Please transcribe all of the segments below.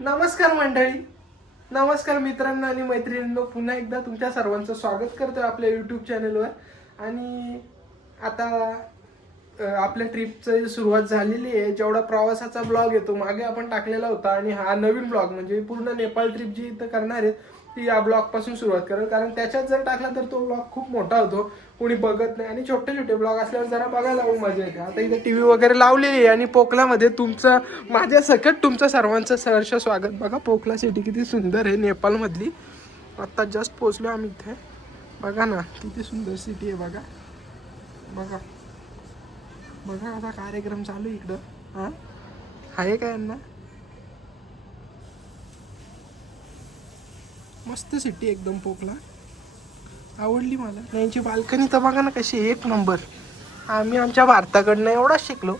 नमस्कार मंडळी. नमस्कार मित्रांनो आणि मैत्रिणींनो. पुन्हा एकदा तुमच्या सर्वांचं स्वागत करतो आपल्या यूट्यूब चॅनलवर आणि आता आपल्या ट्रिपचं सुरुवात झालेली आहे जेवढा प्रवासाचा ब्लॉग येतो मागे आपण टाकलेला होता आणि हा नवीन ब्लॉग म्हणजे पूर्ण नेपाळ ट्रिप जी इथं करणार आहे ती या ब्लॉगपासून सुरुवात करेल. कारण त्याच्यात जर टाकला तर तो ब्लॉग खूप मोठा होतो. कोणी बघत नाही. आणि छोटे छोटे ब्लॉग असल्यावर जरा बघायला पण मजा येते. आता इथे टी व्ही वगैरे लावलेली आहे आणि पोकलामध्ये तुमचं माझ्या सकट तुमचं सर्वांचं सहर्ष स्वागत. बघा पोकला सिटी किती सुंदर आहे नेपाळमधली आत्ता जस्ट पोचलो आम्ही इथे. बघा ना किती सुंदर सिटी आहे बघा. बघा. बघा आता कार्यक्रम चालू आहे इकडं. हां? आहे का यांना? मस्त सिटी एकदम पोकला आवडली मला. यांची बाल्कनी तर बघा ना कशी एक नंबर आम्ही आमच्या भारताकडनं एवढाच शिकलो.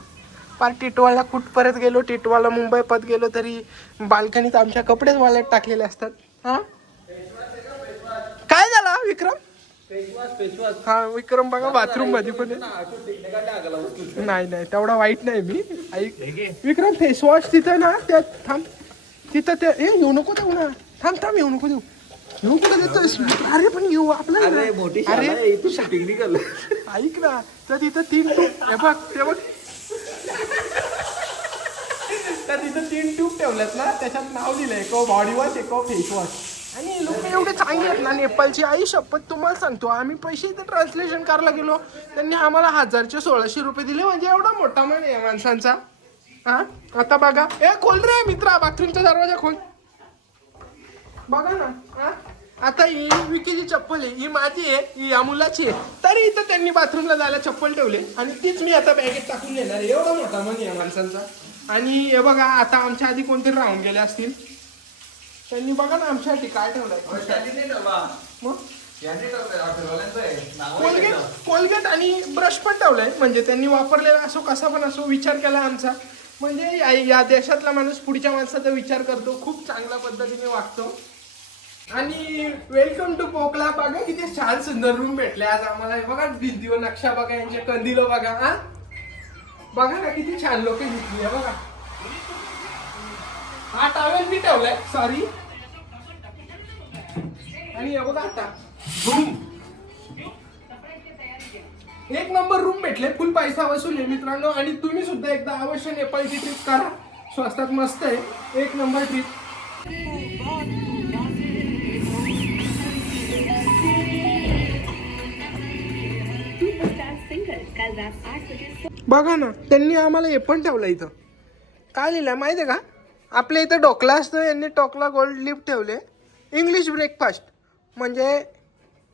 पार टिटवाळला कुठपर्यंत गेलो टिटवाला मुंबईपत गेलो तरी बाल्कनीत आमच्या कपडेच वाल्यात टाकलेले असतात. हा? काय झाला विक्रम? हा विक्रम बघा बाथरूममध्ये पण आहे. नाही नाही तेवढा वाईट नाही मी. ऐक. विक्रम फेसवॉश तिथं ना त्यात थांब. तिथं ते येऊ नको देऊ ना. थांब थांब येऊ नको देऊ. येऊ कुठं देतोस अरे पण येऊ आपलं अरे मोठी अरे. तू आलं ऐक ना तर तिथं तीन ट्यूब हे बघ ते बघ. तर तिथं तीन ट्यूब ठेवल्यात ना त्याच्यात नाव दिलंय को बॉडी वॉश एको फेस वॉश आणि लोक एवढे चांगले आहेत ना नेपाळची आई शपथ तुम्हाला सांगतो आम्ही पैसे इथं ट्रान्सलेशन करायला गेलो त्यांनी आम्हाला हजारचे सोळाशे रुपये दिले म्हणजे एवढा मोठा मान आहे माणसांचा. हा? आता बघा. ए खोल रे मित्रा बाथरूमचा दरवाजा खोल. बघा ना हा? आता ही विकीची चप्पल आहे ही माझी आहे ही या मुलाची आहे. तरी इथं त्यांनी बाथरूमला जायला चप्पल ठेवले आणि तीच मी आता बॅगेत टाकून नेणार आहे. एवढा मोठा मनी आहे माणसांचा. आणि हे बघा आता आमच्या आधी कोणतरी राहून गेले असतील. त्यांनी बघा ना आमच्यासाठी काय ठेवलंय. कोलगेट कोलगेट आणि ब्रश पण ठेवलाय. म्हणजे त्यांनी वापरलेला असो कसा पण असो विचार केला आमचा. म्हणजे या- या देशातला माणूस पुढच्या माणसाचा विचार करतो. खूप चांगल्या पद्धतीने वागतो. आणि वेलकम टू पोकला. बघा किती छान सुंदर रूम भेटले आज आम्हाला. हे बघा भिंतीवर नक्षा बघा यांचे कंदील बघा. हा? बघा ना किती छान लोक घेतली आहे बघा. हा टावेल मी ठेवलाय. सॉरी आणि हे बघा आता. रूम एक नंबर रूम भेटले फुल पैसा वसूल आहे मित्रांनो. आणि तुम्ही सुद्धा एकदा अवश्य नेपाळची ट्रिप करा. स्वस्तात मस्त आहे. एक नंबर ट्रिप बघा ना त्यांनी आम्हाला हे पण ठेवलं इथं. काय लिहिलं माहिती आहे का? आपल्या इथं डोकला असतं यांनी टोकला गोल्ड लिफ्ट ठेवले. इंग्लिश ब्रेकफास्ट म्हणजे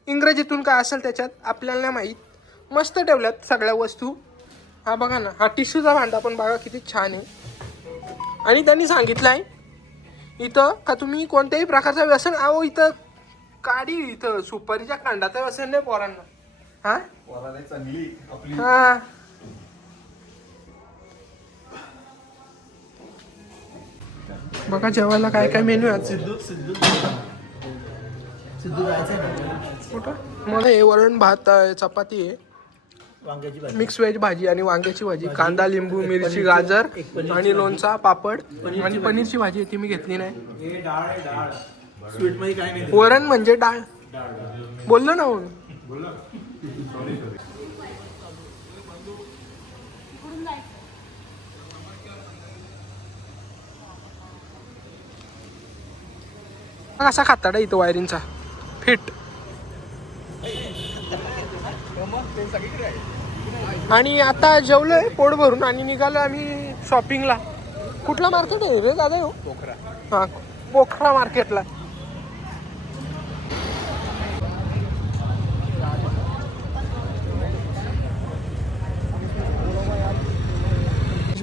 इंग्रजीतून काय असेल त्याच्यात आपल्याला नाही माहीत. मस्त ठेवल्यात सगळ्या वस्तू. हा बघा ना हा टिश्यूचा भांडा पण बघा किती छान आहे. आणि त्यांनी सांगितलं आहे इथं का तुम्ही कोणत्याही प्रकारचं व्यसन अहो इथं काढी इथं सुपारीच्या कांडाचं व्यसन नाही पोरांना. हा? चांगली आपली. हा. बघा जेवायला काय काय मेन्यू आहे आज? सिद्धू सिद्धू. सिद्धू जायचं ना? कुठं? मला हे वरण भात आहे चपाती आहे. वांग्याची भाजी. मिक्स व्हेज भाजी आणि वांग्याची भाजी. कांदा लिंबू मिरची गाजर आणि लोणचा पापड आणि पनीरची भाजी आहे ती मी घेतली नाही. हे डाळ आहे डाळ. स्वीटमध्ये काय नाही. वरण म्हणजे डाळ. बोललो ना कसा खाताडा इथं वायरिंगचा फिट आणि आता जेवलोय पोट भरून आणि निघालो आम्ही शॉपिंगला कुठला मार्केट आहे रे दादा हो पोखरा. हा पोखरा मार्केटला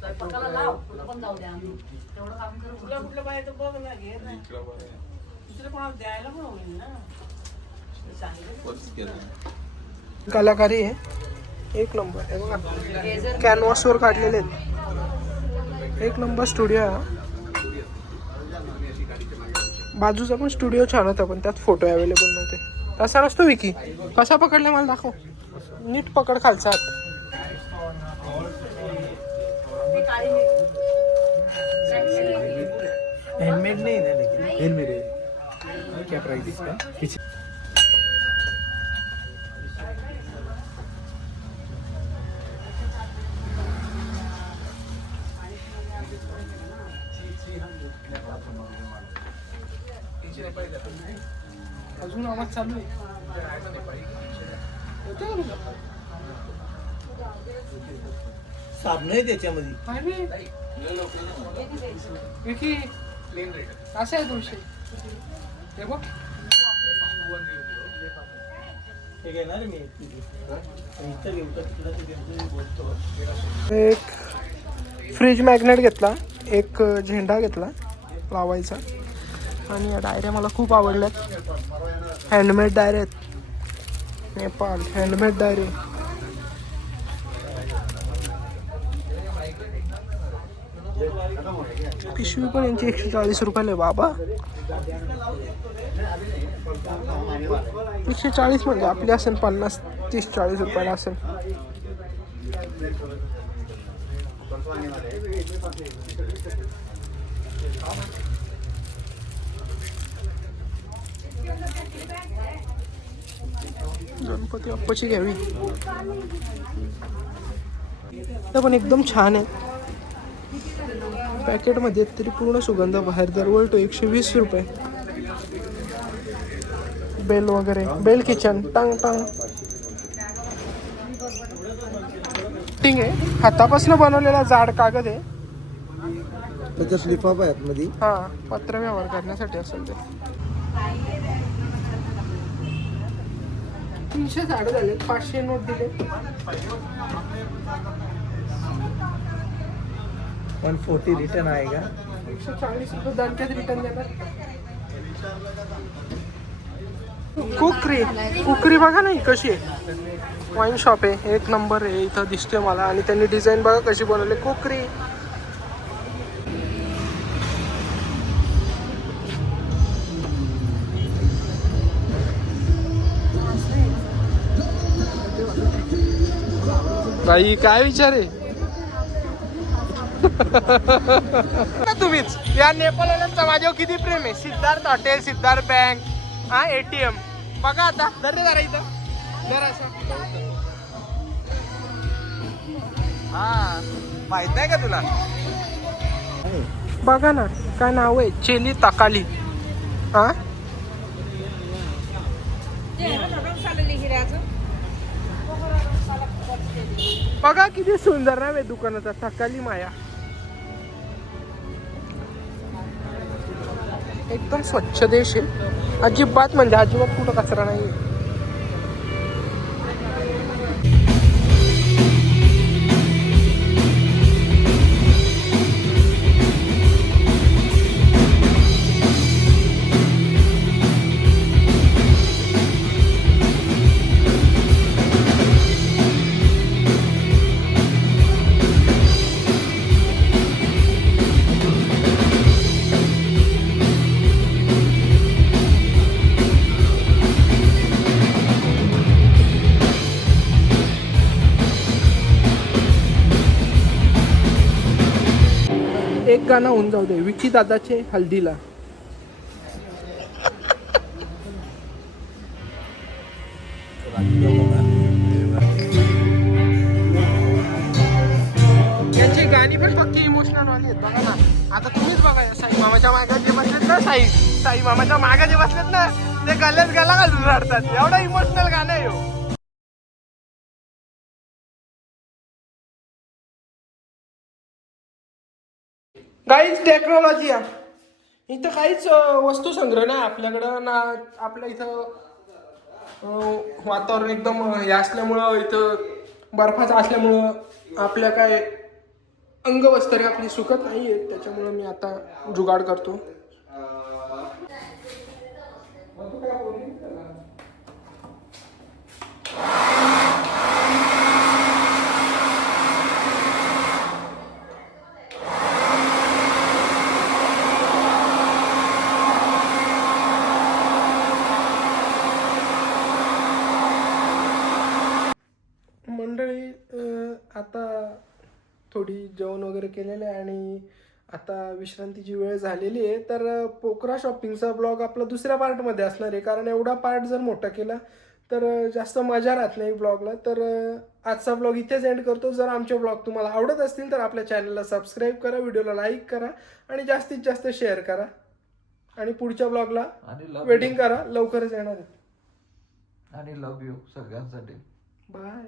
स्वयंपाकाला लाव तुला पण जाऊ द्या तेवढं काम कर तुला कुठलं पाहिजे बघ ना घे ना. दुसरं कोणाला द्यायला पण होईल ना. कलाकारी आहे. एक नंबर आहे बघा. कॅनव्हासवर काढलेले आहेत. एक नंबर स्टुडिओ आहे. बाजूचा पण स्टुडिओ छान होता पण त्यात फोटो अवेलेबल नव्हते. कसा नसतो विकी? कसा पकडला मला दाखव. नीट पकड खालचा हँडमेड नाही ना लेकिन। हँडमेड है। क्या प्राइस इसका? पीछे अजून आवाज़ चालू आहे? साबण आहे त्याच्यामध्ये. आहे दोनशे हे बघ. हे एक फ्रीज मॅग्नेट घेतला. एक झेंडा घेतला. लावायचा. आणि या डायऱ्या मला खूप आवडल्यात. हँडमेड डायऱ्या आहेत. नेपाळ. हँडमेड डायरी पिशवी पण यांची एकशे चाळीस रुपयाला आहे बाबा। एकशे चाळीस म्हणजे आपली असेल पन्नास तीस चाळीस रुपयाला असेल गणपती बाप्पाची घ्यावी त्या पण एकदम छान आहे पॅकेटमध्ये तरी पूर्ण सुगंध बाहेर दरवळतो एकशे वीस रुपये. बेल वगैरे बेल किचन टांग टांग. ठीक आहे. हातापासून बनवलेला जाड कागद आहे. त्याच्यात लिफाफा आहेत मध्ये हा पत्र व्यवहार करण्यासाठी असेल ते. तीनशे झाडं झाले पाचशे नोट दिले. वन फोर्टी रिटर्न आएगा। एकशे चाळीस रुपये दणक्यात रिटर्न देणार कुकरी कुकरी बघा नाही कशी आहे. वाईन शॉप आहे एक नंबर आहे इथं दिसतोय मला. आणि त्यांनी डिझाईन बघा कशी बनवली. कुकरी. बाई काय विचार आहे? तुम्हीच या नेपाळवाल्यांचा माझ्यावर किती प्रेम आहे? सिद्धार्थ हॉटेल सिद्धार्थ बँक हा एटीएम बघा आता धरले जरा इथं. हा माहीत आहे का तुला? बघा ना काय नाव आहे? चेली तकाली. हा? बघा किती सुंदर नाव आहे दुकानाचा तकाली माया. एकदम स्वच्छ देश आहे. अजिबात म्हणजे अजिबात कुठं कचरा नाही एक गाणं होऊन जाऊ दे विकी दादाचे हल्दीला. याची गाणी पण फक्त इमोशनल वाली आहेत बघा ना. आता तुम्हीच बघा या साई मामाच्या मागे जे बसलेत ना साई साई मामाच्या मागे जे बसलेत ना ते गल्यात गला घालून रडतात. एवढं इमोशनल गाणं आहे हो. काहीच टेक्नॉलॉजी आहे. इथं काहीच वस्तू संग्रह नाही आपल्याकडं ना आपल्या इथं वातावरण एकदम हे असल्यामुळं इथं बर्फाचं असल्यामुळं आपल्या काय अंगवस्त्रे आपली सुकत नाही आहेत त्याच्यामुळं मी आता जुगाड करतो. थोडी जेवण वगैरे केलेलं आहे आणि आता विश्रांतीची वेळ झालेली आहे. तर पोकरा शॉपिंगचा ब्लॉग आपला दुसऱ्या पार्टमध्ये असणार आहे. कारण एवढा पार्ट जर मोठा केला तर जास्त मजा राहत नाही ब्लॉगला. तर आजचा ब्लॉग इथेच एंड करतो. जर आमचे ब्लॉग तुम्हाला आवडत असतील तर आपल्या चॅनलला सबस्क्राईब करा व्हिडिओला लाईक करा आणि जास्तीत जास्त शेअर करा. आणि पुढच्या ब्लॉगला वेटिंग करा. लवकरच येणार आहे. आणि लव यू सगळ्यांसाठी. बाय